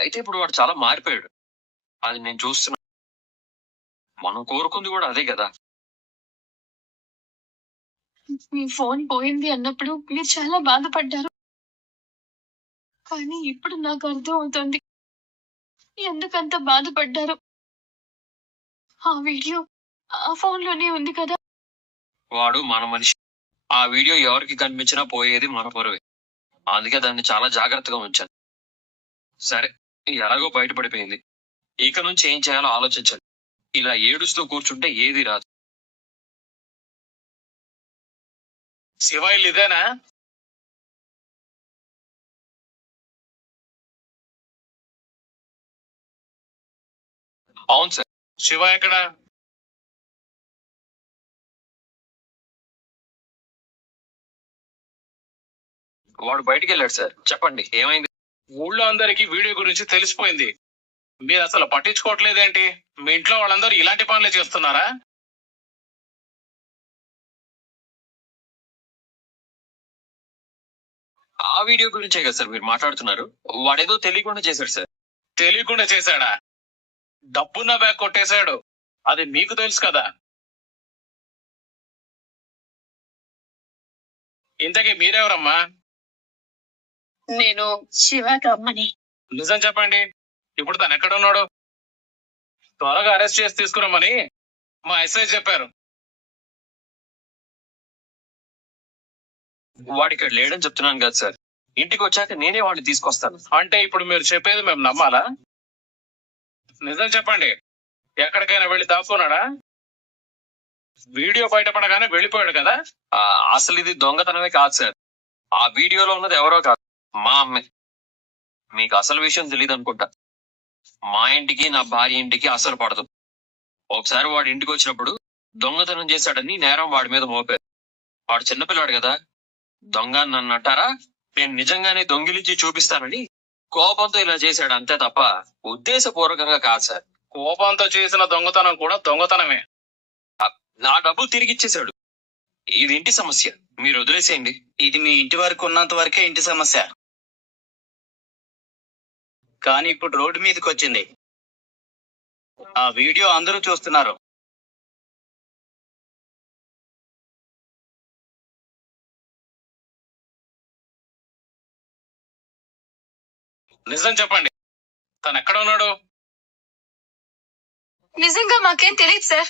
అయితే ఇప్పుడు వాడు చాలా మారిపోయాడు. అది నేను చూస్తున్నా. మనం కోరుకుంది కూడా అదే కదా. మీ ఫోన్ పోయింది అన్నప్పుడు మీరు చాలా బాధపడ్డారు. కానీ ఇప్పుడు నాకు అర్థం అవుతుంది ఎందుకంత బాధపడ్డారు. ఆ వీడియో ఆ ఫోన్‌లోనే ఉంది కదా. వాడు మన మనిషి. ఆ వీడియో ఎవరికి కనిపించినా పోయేది మన పరువే. అందుకే దాన్ని చాలా జాగ్రత్తగా ఉంచాను. సరే, ఎలాగో బయటపడిపోయింది. ఇక నుంచి ఏం చేయాలో ఆలోచించాలి. ఇలా ఏడుస్తూ కూర్చుంటే ఏది రాదు. శివ ఇల్లు ఇదేనా? అవును సార్. శివ ఎక్కడ? వాడు బయటికి వెళ్ళాడు సార్. చెప్పండి, ఏమైంది? ఊళ్ళో అందరికి వీడియో గురించి తెలిసిపోయింది. మీరు అసలు పట్టించుకోవట్లేదేంటి? మీ ఇంట్లో వాళ్ళందరూ ఇలాంటి పనులే చేస్తున్నారా? ఆ వీడియో గురించే కదా సార్ మీరు మాట్లాడుతున్నారు. వాడేదో తెలియకుండా చేశాడు సార్. తెలియకుండా చేశాడా? డబ్బున్న బ్యాగ్ కొట్టేశాడు. అది మీకు తెలుసు కదా. ఇంతకీ మీరెవరమ్మా? నేను శివకి అమ్మని. నిజం చెప్పండి. ఇప్పుడు తను ఎక్కడున్నాడు? త్వరగా అరెస్ట్ చేసి తీసుకురమ్మని మా ఎస్ఐ చెప్పారు. వాడు ఇక్కడ లేడని చెప్తున్నాను కదా సార్. ఇంటికి వచ్చాక నేనే వాడిని తీసుకొస్తాను. అంటే ఇప్పుడు మీరు చెప్పేది మేము నమ్మాలా? నిజం చెప్పండి. ఎక్కడికైనా వెళ్ళి దాక్కున్నాడా? వీడియో బయటపడగానే వెళ్ళిపోయాడు కదా. అసలు ఇది దొంగతనమే కాదు సార్. ఆ వీడియోలో ఉన్నది ఎవరో కాదు, మా అమ్మే. మీకు అసలు విషయం తెలియదు అనుకుంటా. మా ఇంటికి నా భార్య ఇంటికి అసలు పడదు. ఒకసారి వాడి ఇంటికి వచ్చినప్పుడు దొంగతనం చేశాడని నేరం వాడి మీద మోపారు. వాడు చిన్నపిల్లాడు కదా. దొంగ నన్ను అంటారా? నేను నిజంగానే దొంగిలించి చూపిస్తానని కోపంతో ఇలా చేశాడు అంతే తప్ప ఉద్దేశపూర్వకంగా కాదు సార్. కోపంతో చేసిన దొంగతనం కూడా దొంగతనమే. నా డబ్బులు తిరిగి ఇచ్చేశాడు. ఇది ఇంటి సమస్య, మీరు వదిలేసేయండి. ఇది మీ ఇంటి వరకు ఉన్నంత వరకే ఇంటి సమస్య. కానీ ఇప్పుడు రోడ్డు మీదకి వచ్చింది. ఆ వీడియో అందరూ చూస్తున్నారు. నిజం చెప్పండి. తను ఎక్కడ ఉన్నాడు? నిజంగా మాకేం తెలియదు సార్.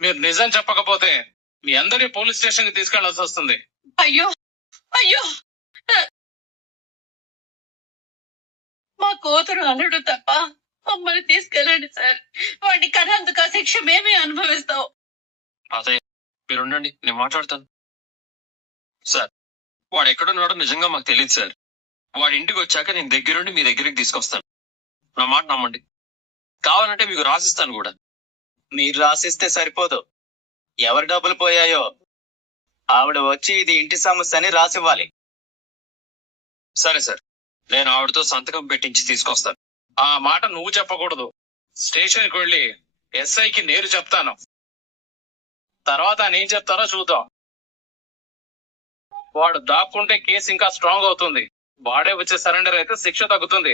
మీరు నిజం చెప్పకపోతే మీ అందరినీ పోలీస్ స్టేషన్ కి తీసుకెళ్లాల్సి వస్తుంది. అయ్యో అయ్యో, మా కూతురు అల్లుడు తప్ప మమ్మల్ని తీసుకెళ్ళండి సార్. వాడిని కనందుకు శిక్ష మేమే అనుభవిస్తాం. అదే, మీరు ఉండండి, నేను మాట్లాడతాను. సార్, వాడు ఎక్కడున్నాడో నిజంగా మాకు తెలియదు సార్. వాడి ఇంటికి వచ్చాక నేను దగ్గరుండి మీ దగ్గరికి తీసుకొస్తాను. నా మాట నమ్మండి. కావాలంటే మీకు రాసిస్తాను కూడా. మీరు రాసిస్తే సరిపోదు. ఎవరి డబ్బులు పోయాయో ఆవిడ వచ్చి ఇది ఇంటి సమస్య అని రాసివ్వాలి. సరే సార్, నేను ఆవిడతో సంతకం పెట్టించి తీసుకొస్తాను. ఆ మాట నువ్వు చెప్పకూడదు. స్టేషన్ కి వెళ్ళి ఎస్ఐకి నేను చెప్తాను. తర్వాత నేను చెప్తారో చూద్దాం. వాడు దాక్కుంటే కేసు ఇంకా స్ట్రాంగ్ అవుతుంది. వాడే వచ్చే సరెండర్ అయితే శిక్ష తగ్గుతుంది.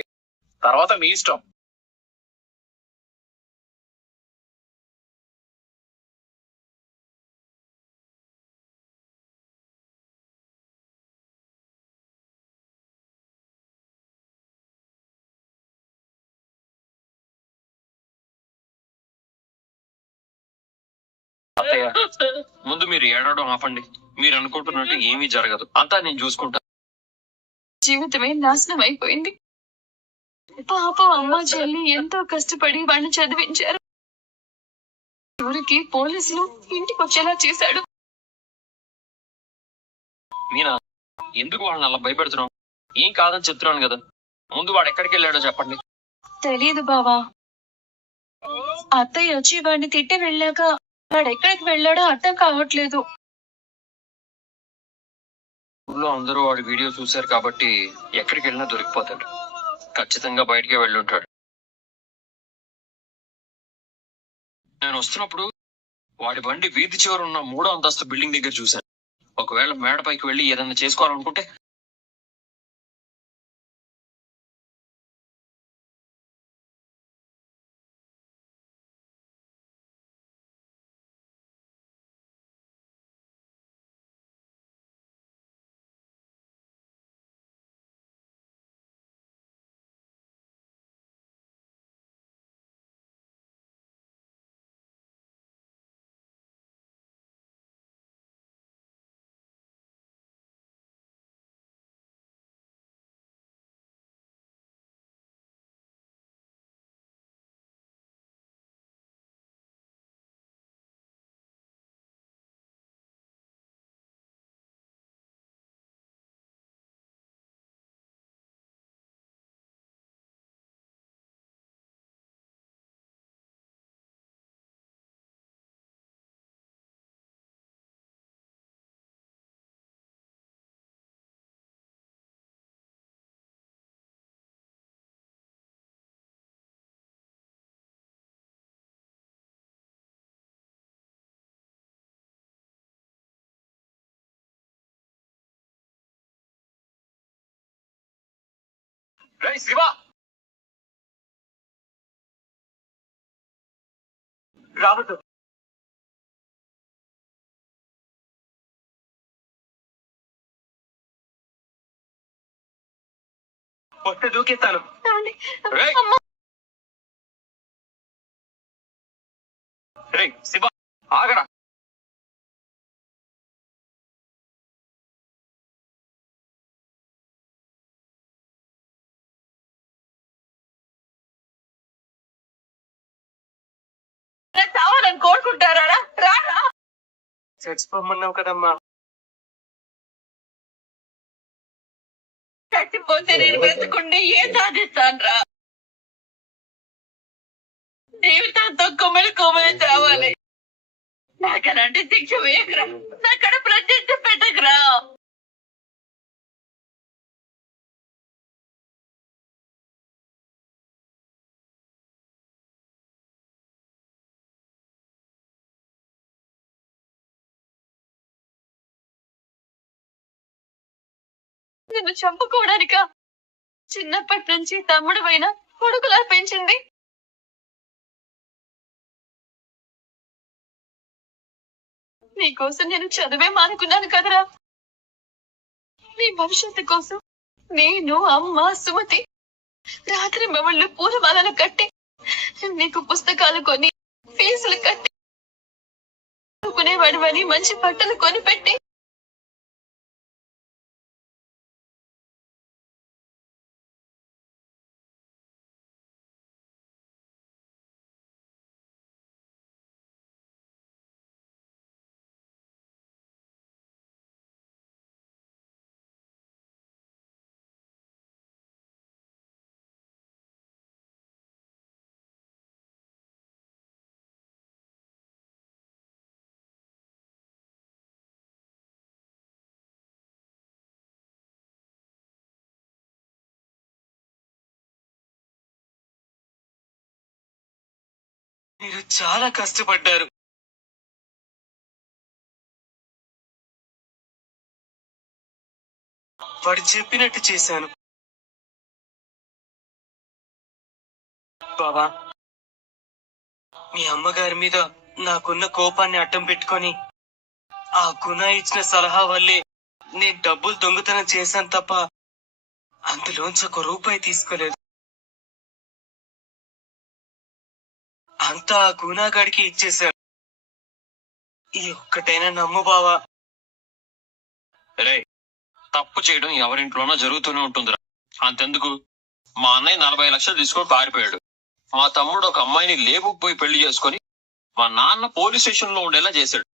తర్వాత మీ ఇష్టం. అత్తయ్య, ముందు మీరు ఏడవడం ఆపండి. మీరు అనుకుంటున్నట్టు ఏమీ జరగదు. అంతా నేను చూసుకుంటా. జీవితమే నాశనం అయిపోయింది. పాపం అమ్మ చెల్లి ఎంతో కష్టపడి వాడిని చదివించారు. చివరికి పోలీసులు ఇంటికి వచ్చేలా చేశాడు. మీనా, ఎందుకు వాళ్ళని అలా భయపెడుతున్నావు? ఏం కాదని చెప్తున్నాను కదా. ముందు వాడు ఎక్కడికి వెళ్ళాడో చెప్పండి. తెలీదు బావా. అత్తయ్య వచ్చి వాడిని తిట్టి వెళ్ళాక వాడు ఎక్కడికి వెళ్ళాడో అర్థం కావట్లేదు. ఊళ్ళో అందరూ వాడి వీడియో చూశారు కాబట్టి ఎక్కడికి వెళ్ళినా దొరికిపోతాడు. ఖచ్చితంగా బయటికే వెళ్ళుంటాడు. నేను వస్తున్నప్పుడు వాడి బండి వీధి చివర ఉన్న 3వ అంతస్తు బిల్డింగ్ దగ్గర చూశాను. ఒకవేళ మేడపైకి వెళ్ళి ఏదైనా చేసుకోవాలనుకుంటే రేయ్ శివ, రావద్దు. వస్తే దూకేస్తాను. రేయ్ రేయ్ శివ, ఆగరా. చావాలని కోరుకుంటారా? రారా, చచ్చిపోమన్నావు కదమ్మా. చచ్చిపోతే నేను బ్రతుకుండి ఏం సాధిస్తానురా? జీవితంతో కొమ్మలు కొమ్మలు చావాలి. నాకనంటే శిక్ష వేయకరా, నాకడ ప్రత్యక్ష పెట్టకరా. నిన్ను చంపుకోవడానికా చిన్నప్పటి నుంచి తమ్ముడు పైన కొడుకులా పెంచింది? నీకోసం నేను చదివే మానుకున్నాను కదరా. నీ భవిష్యత్తు కోసం నేను, అమ్మ, సుమతి రాత్రి మమ్మల్ని పూలమాలలు కట్టి నీకు పుస్తకాలు కొని ఫీజులు కట్టి చదువుకునేవాడివని మంచి బట్టలు కొనిపెట్టి మీరు చాలా కష్టపడ్డారు. వాడు చెప్పినట్టు చేశాను. బావా, మీ అమ్మగారి మీద నాకున్న కోపాన్ని అడ్డం పెట్టుకొని ఆ గుణ ఇచ్చిన సలహా వల్లే నేను డబ్బులు దొంగతనం చేశాను తప్ప అందులోంచి ఒక రూపాయి తీసుకోలేదు. అంతా ఆ గుణాగాడికి ఇచ్చేశారు. ఈ ఒక్కటైనా నమ్ము బావా. రేయ్, తప్పు చేయడం ఎవరింట్లోనో జరుగుతూనే ఉంటుందిరా. అంతెందుకు, మా అన్నయ్య 40 లక్షలు తీసుకొని పారిపోయాడు. మా తమ్ముడు ఒక అమ్మాయిని లేపుకుపోయి పెళ్లి చేసుకొని మా నాన్న పోలీస్ స్టేషన్ లో ఉండేలా చేశాడు.